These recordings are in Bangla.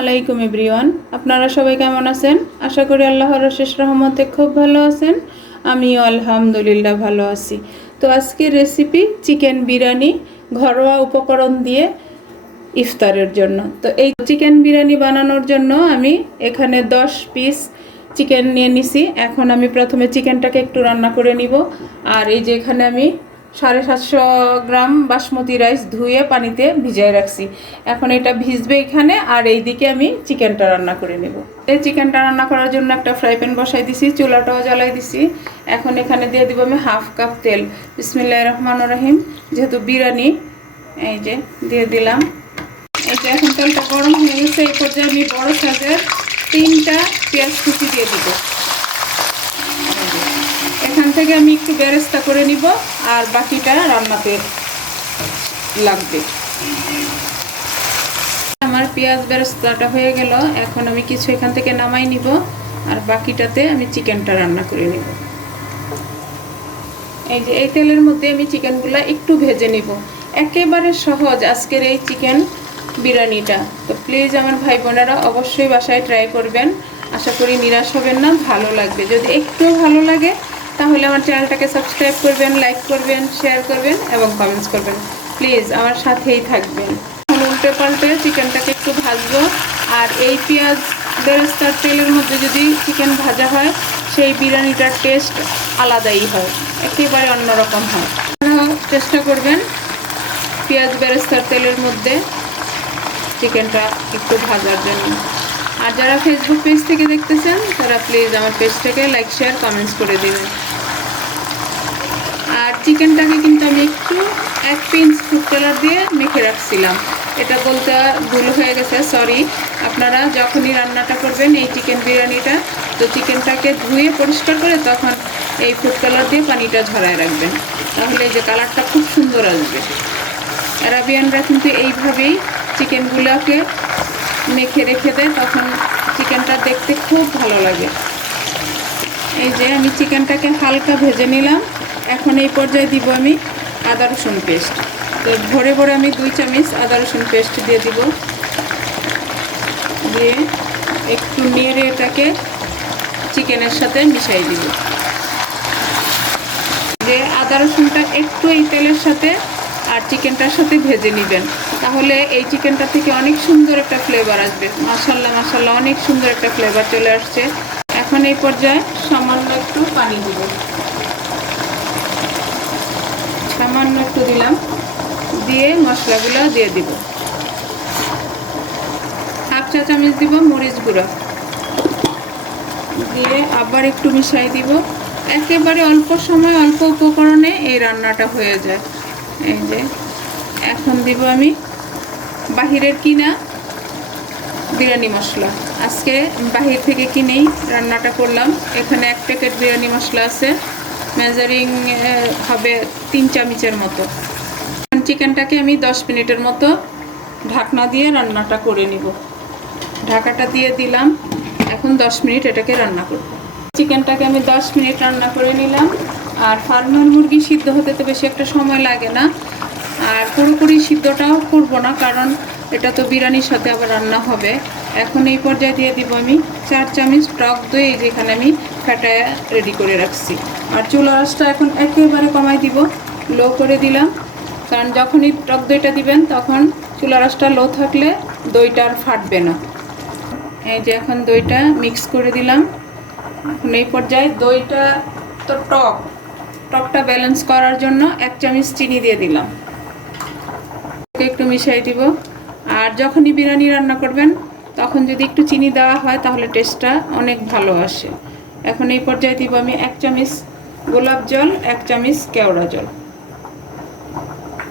আলাইকুম এভরিওয়ান, আপনারা সবাই কেমন আছেন? আশা করি আল্লাহর অশেষ রহমতে খুব ভালো আছেন। আমিও আলহামদুলিল্লাহ ভালো আছি। তো আজকের রেসিপি চিকেন বিরিয়ানি, ঘরোয়া উপকরণ দিয়ে ইফতারের জন্য। তো এই চিকেন বিরিয়ানি বানানোর জন্য আমি এখানে 10 পিস চিকেন নিয়ে নিছি। এখন আমি প্রথমে চিকেনটাকে একটু রান্না করে নিব। আর এই যে এখানে আমি 750 গ্রাম বাসমতি রাইস ধুয়ে পানিতে ভিজিয়ে রাখছি। এখন এটা ভিজবে এখানে, আর এইদিকে আমি চিকেনটা রান্না করে নেব। এই চিকেনটা রান্না করার জন্য একটা ফ্রাই প্যান বসাই দিছি, চুলাটাও জ্বালাই দিছি। এখন এখানে দিয়ে দিব আমি হাফ কাপ তেল। বিসমিল্লাহির রহমানির রহিম। যেহেতু বিরিয়ানি, এই যে দিয়ে দিলাম। এই যে এখন তেলটা গরম হয়ে গেছে, এই পর্যায়ে আমি বড় সাইজের 3টা পেঁয়াজ কুচি দিয়ে দিব। এখান থেকে আমি একটু বেরেস্তা করে নিব, আর বাকিটা রান্নাতে লাগবে। আমার পেঁয়াজ বেরেস্তাটা হয়ে গেল। এখন আমি কিছু এখান থেকে নামাই নিব, আর বাকিটাতে আমি চিকেনটা রান্না করে নিব। এই যে এই তেলের মধ্যে আমি চিকেনগুলো একটু ভেজে নিব। একেবারে সহজ আজকের এই চিকেন বিরিয়ানিটা। তো প্লিজ আমার ভাই বোনেরা অবশ্যই বাসায় ট্রাই করবেন। আশা করি নিরাশ হবেন না, ভালো লাগবে। যদি একটু ভালো লাগে তাহলে আমার চ্যানেলটাকে সাবস্ক্রাইব করবেন, লাইক করবেন, শেয়ার করবেন এবং কমেন্টস করবেন। প্লিজ আমার সাথেই থাকবেন। এখন উল্টে পাল্টে চিকেনটাকে একটু ভাজবো। আর এই পেঁয়াজ বেরেস্তার তেলের মধ্যে যদি চিকেন ভাজা হয়, সেই বিরিয়ানিটার টেস্ট আলাদাই হয়, একেবারে অন্যরকম হয়। চেষ্টা করবেন পেঁয়াজ বেরেস্তার তেলের মধ্যে চিকেনটা একটু ভাজার জন্য। আর যারা ফেসবুক পেজ থেকে দেখতেছেন তারা প্লিজ আমার পেজটাকে লাইক, শেয়ার, কমেন্টস করে দেবেন। আর চিকেনটাকে কিন্তু আমি একটু 1 পিঞ্চ ফুড কালার দিয়ে মেখে রাখছিলাম। এটা বলতে ভুল হয়ে গেছে, সরি। আপনারা যখনই রান্নাটা করবেন এই চিকেন বিরিয়ানিটা, তো চিকেনটাকে ধুয়ে পরিষ্কার করে তখন এই ফুড কালার দিয়ে পানিটা ঝরায় রাখবেন, তাহলে এই যে কালারটা খুব সুন্দর আসবে। আরাবিয়ানরা কিন্তু এইভাবেই চিকেনগুলোকে মেখে রেখে দেয়, তখন চিকেনটা দেখতে খুব ভালো লাগে। এই যে আমি চিকেনটাকে হালকা ভেজে নিলাম। এখন এই পর্যায়ে দিব আমি আদা রসুন পেস্ট। তো ভরে ভরে আমি 2 চামচ আদা রসুন পেস্ট দিয়ে দিব। দিয়ে একটু নেড়ে এটাকে চিকেনের সাথে মিশিয়ে দিব। যে আদা রসুনটা একটু এই তেলের সাথে আর চিকেনটার সাথে ভেজে নেবেন, তাহলে এই চিকেনটা থেকে অনেক সুন্দর একটা ফ্লেভার আসবে। মাশাআল্লাহ মাশাআল্লাহ, অনেক সুন্দর একটা ফ্লেভার চলে আসছে। এখন এই পর্যায়ে সামান্য একটু পানি দিব, সামান্য একটু দিলাম। দিয়ে মশলাগুলো দিয়ে দিব। হাফ চা চামচ দিব মরিচ গুঁড়ো, দিয়ে আবার একটু মিশাই দিব। একেবারে অল্প সময় অল্প উপকরণে এই রান্নাটা হয়ে যায়। এই যে এখন দিব আমি বাহিরের কিনা বিরিয়ানি মশলা। আজকে বাহির থেকে কিনেই রান্নাটা করলাম। এখানে 1 প্যাকেট বিরিয়ানি মশলা আছে, মেজারিং হবে 3 চামচের মতো। চিকেনটাকে আমি 10 মিনিটের মতো ঢাকনা দিয়ে রান্নাটা করে নিব। ঢাকাটা দিয়ে দিলাম। এখন 10 মিনিট এটাকে রান্না করব। চিকেনটাকে আমি 10 মিনিট রান্না করে নিলাম। আর ফার্মের মুরগি সিদ্ধ হতে তো বেশি একটা সময় লাগে না, আর পুরোপুরি সিদ্ধটাও করব না, কারণ এটা তো বিরিয়ানির সাথে আবার রান্না হবে। এখন এই পর্যায়ে দিয়ে দিব আমি 4 চামচ টক দই, যেখানে আমি ফাটায় রেডি করে রাখছি। আর চুলার আঁচটা এখন একেবারে কমাই দিব, লো করে দিলাম, কারণ যখনই টক দইটা দিবেন তখন চুলার আঁচটা লো থাকলে দইটা আর ফাটবে না। এই যে এখন দইটা মিক্স করে দিলাম। এখন এই পর্যায়ে দইটা তো টকটা ব্যালেন্স করার জন্য 1 চামচ চিনি দিয়ে দিলাম, একটু মিশিয়ে দিব। আর যখনই বিরিয়ানি রান্না করবেন তখন যদি একটু চিনি দেওয়া হয় তাহলে টেস্টটা অনেক ভালো আসে। এখন এই পর্যায়ে দিব আমি 1 চামচ গোলাপ জল, 1 চামচ কেওড়া জল।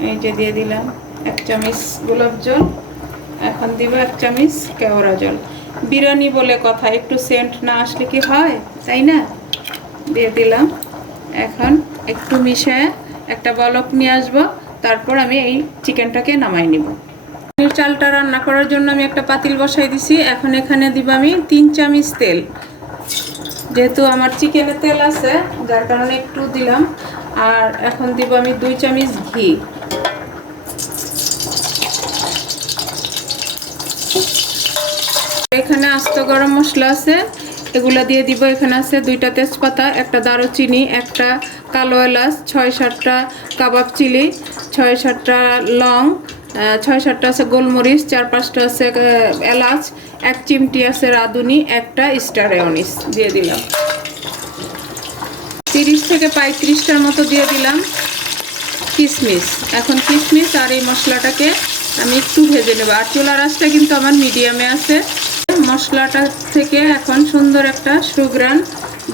এই যে দিয়ে দিলাম 1 চামচ গোলাপ জল, এখন দিব 1 চামচ কেওড়া জল। বিরিয়ানি বলে কথা, একটু সেন্ট না আসলে কি হয়, তাই না? দিয়ে দিলাম। এখন একটু মিশিয়ে একটা বলক নিয়ে আসবো, তারপর আমি এই চিকেনটাকে নামাই নিব। চালটা রান্না করার জন্য আমি একটা পাতিল বসাই দিছি। এখন এখানে দিব আমি 3 চামচ তেল। যেহেতু আমার চিকেনে তেল আছে যার কারণে একটু দিলাম। আর এখন দিব আমি 2 চামচ ঘি। এখানে আস্ত গরম মশলা আছে, এগুলা দিয়ে দিব। এখানে আছে 2টা তেজপাতা, একটা দারুচিনি, একটা কালো এলাচ, 6-7টা কাবাব চিলি, 6-7টা লং, 6-7টা আছে গোলমরিচ, 4-5টা আছে এলাচ, 1 চিমটি আছে রাঁধুনি, একটা স্টার অ্যানিস দিয়ে দিলাম। 30 থেকে 35টার মতো দিয়ে দিলাম কিশমিশ। এখন কিশমিশ আর এই মশলাটাকে আমি একটু ভেজে নেব। আর চুলার আঁচটা কিন্তু আমার মিডিয়ামে আছে। মশলাটা থেকে এখন সুন্দর একটা সুঘ্রাণ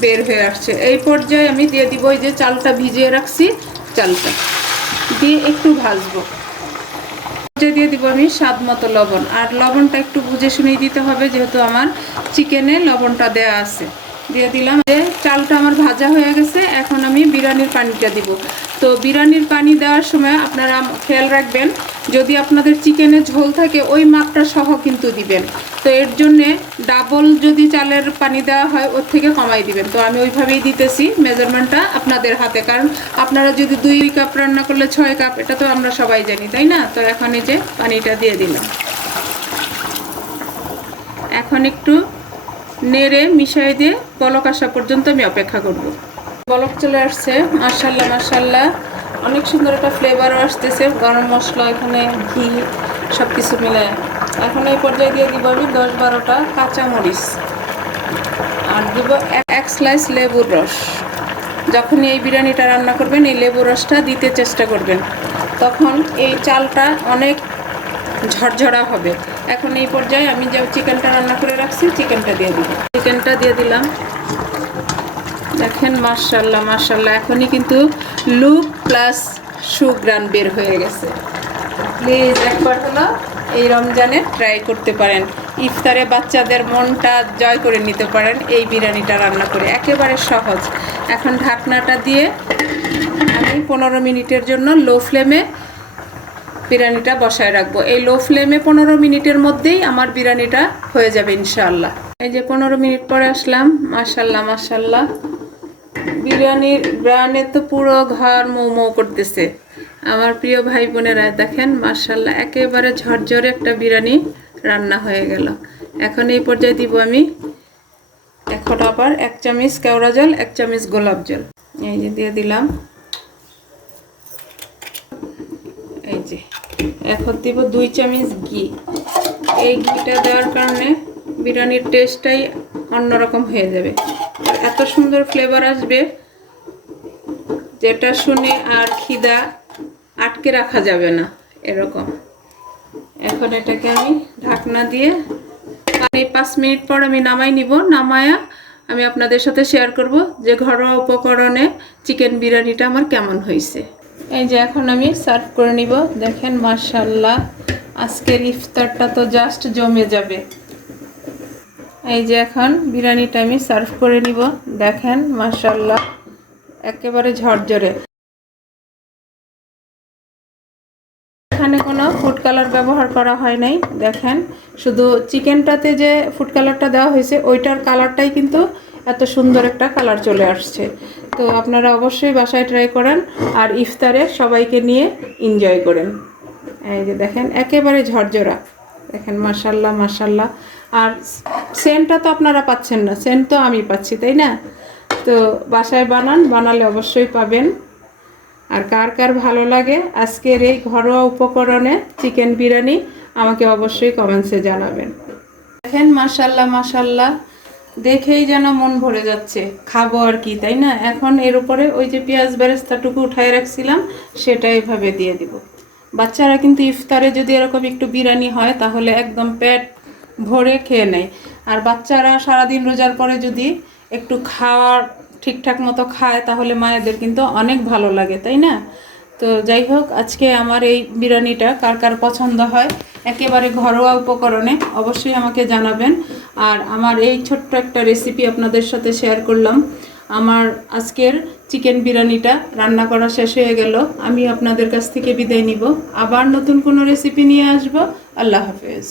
বের হয়ে আসছে। এই পর্যায়ে আমি দিয়ে দিব এই যে চালটা ভিজিয়ে রাখছি, চালটা দিয়ে একটু ভাজবো। দিয়ে দিব আমি স্বাদ মতো লবণ। আর লবণটা একটু বুঝে শুনেই দিতে হবে, যেহেতু আমার চিকেনে লবণটা দেয়া আছে। দিয়ে দিলাম। যে চালটা আমার ভাজা হয়ে গেছে, এখন আমি বিরিয়ানির পানিটা দিব। তো বিরিয়ানির পানি দেওয়ার সময় আপনারা খেয়াল রাখবেন, যদি আপনাদের চিকেনে ঝোল থাকে ওই মাপটা সহ কিন্তু দিবেন। তো এর জন্যে ডাবল যদি চালের পানি দেওয়া হয় ওর থেকে কমাই দিবেন। তো আমি ওইভাবেই দিতেছি, মেজারমেন্টটা আপনাদের হাতে। কারণ আপনারা যদি 2 কাপ রান্না করলে 6 কাপ, এটা তো আমরা সবাই জানি, তাই না? তো এখন এই যে পানিটা দিয়ে দিলাম। এখন একটু নেড়ে মিশিয়ে দিয়ে বলক আসা পর্যন্ত আমি অপেক্ষা করব। বলক চলে আসছে, মাশাআল্লাহ মাশাআল্লাহ, অনেক সুন্দর একটা ফ্লেভারও আসতেছে। গরম মশলা, এখানে ঘি, সব কিছু মিলে। এখন এই পর্যায়ে দিয়ে দিব আমি 10-12টা কাঁচামরিচ, আর দিব 1 স্লাইস লেবুর রস। যখন এই বিরিয়ানিটা রান্না করবেন এই লেবুর রসটা দিতে চেষ্টা করবেন, তখন এই চালটা অনেক ঝরঝরা হবে। এখন এই পর্যায়ে আমি যে চিকেনটা রান্না করে রাখছি চিকেনটা দিয়ে দিব। চিকেনটা দিয়ে দিলাম। দেখেন মাশাআল্লাহ মাশাআল্লাহ, এখনই কিন্তু লুক প্লাস সুঘ্রাণ বের হয়ে গেছে। প্লিজ একবার হলো এই রমজানে ট্রাই করতে পারেন। ইফতারে বাচ্চাদের মনটা জয় করে নিতে পারেন এই বিরিয়ানিটা রান্না করে, একেবারে সহজ। এখন ঢাকনাটা দিয়ে আমি 15 মিনিটের জন্য লো ফ্লেমে বিরিয়ানিটা বসায় রাখবো। এই লো ফ্লেমে 15 মিনিটের মধ্যেই আমার বিরিয়ানিটা হয়ে যাবে ইনশাআল্লাহ। এই যে 15 মিনিট পরে আসলাম, মাশাআল্লাহ মাশাআল্লাহ, বিরিয়ানির গ্রানে তো পুরো ঘর মৌ মৌ করতেছে। আমার প্রিয় ভাই বোনেরা দেখেন মাশাআল্লাহ, একেবারে ঝরঝরে একটা বিরিয়ানি রান্না হয়ে গেল। এখন এই পর্যায়ে দিব আমি এখন আবার 1 চামচ কেওড়া জল, 1 চামচ গোলাপ জল, এই যে দিয়ে দিলাম। এই যে এখন দিব 2 চামচ ঘি। এই ঘিটা দেওয়ার কারণে বিরিয়ানির টেস্টটাই অন্যরকম হয়ে যাবে, আর এত সুন্দর ফ্লেভার আসবে যেটা শুনে আর খিদা আটকে রাখা যাবে না এরকম। এখন এটাকে আমি ঢাকনা দিয়ে 5 মিনিট পর আমি নামাই নিব। নামায়া আমি আপনাদের সাথে শেয়ার করব যে ঘরোয়া উপকরণে চিকেন বিরিয়ানিটা আমার কেমন হয়েছে। এই যে এখন আমি সার্ভ করে নিব। দেখেন মাশাআল্লাহ, আজকের ইফতারটা তো জাস্ট জমে যাবে। এই যে এখন বিরিয়ানিটা আমি সার্ভ করে নিব। দেখেন মাশাআল্লাহ, একেবারে ঝরঝরে। এখানে কোনো ফুড কালার ব্যবহার করা হয় নাই। দেখেন শুধু চিকেনটাতে যে ফুড কালারটা দেওয়া হয়েছে ওইটার কালারটাই কিন্তু এত সুন্দর একটা কালার চলে আসছে। তো আপনারা অবশ্যই বাসায় ট্রাই করেন আর ইফতারে সবাইকে নিয়ে এনজয় করেন। এই যে দেখেন একেবারে ঝরঝরা, দেখেন মাশাআল্লাহ মাশাআল্লাহ। আর সেন্টটা তো আপনারা পাচ্ছেন না, সেন্ট তো আমি পাচ্ছি, তাই না? তো বাসায় বানালে অবশ্যই পাবেন। আর কার কার ভালো লাগে আজকের এই ঘরোয়া উপকরণে চিকেন বিরিয়ানি আমাকে অবশ্যই কমেন্টসে জানাবেন। দেখেন মাশাআল্লাহ মাশাআল্লাহ, দেখেই যেন মন ভরে যাচ্ছে, খাবো আর কি, তাই না? এখন এর উপরে ওই যে পেঁয়াজ বেরেস্তাটুকু উঠায় রাখছিলাম সেটা এইভাবে দিয়ে দিব। বাচ্চারা কিন্তু ইফতারে যদি এরকম একটু বিরিয়ানি হয় তাহলে একদম পেট ভরে খেয়ে নেয়। আর বাচ্চারা সারাদিন রোজার পরে যদি একটু খাওয়ার ঠিকঠাক মতো খায় তাহলে মায়েদের কিন্তু অনেক ভালো লাগে, তাই না? তো যাই হোক, আজকে আমার এই বিরিয়ানিটা কার কার পছন্দ হয় একেবারে ঘরোয়া উপকরণে অবশ্যই আমাকে জানাবেন। আর আমার এই ছোট্ট একটা রেসিপি আপনাদের সাথে শেয়ার করলাম। আমার আজকের চিকেন বিরিয়ানিটা রান্না করা শেষ হয়ে গেল। আমি আপনাদের কাছ থেকে বিদায় নিব, আবার নতুন কোনো রেসিপি নিয়ে আসব। আল্লাহ হাফেজ।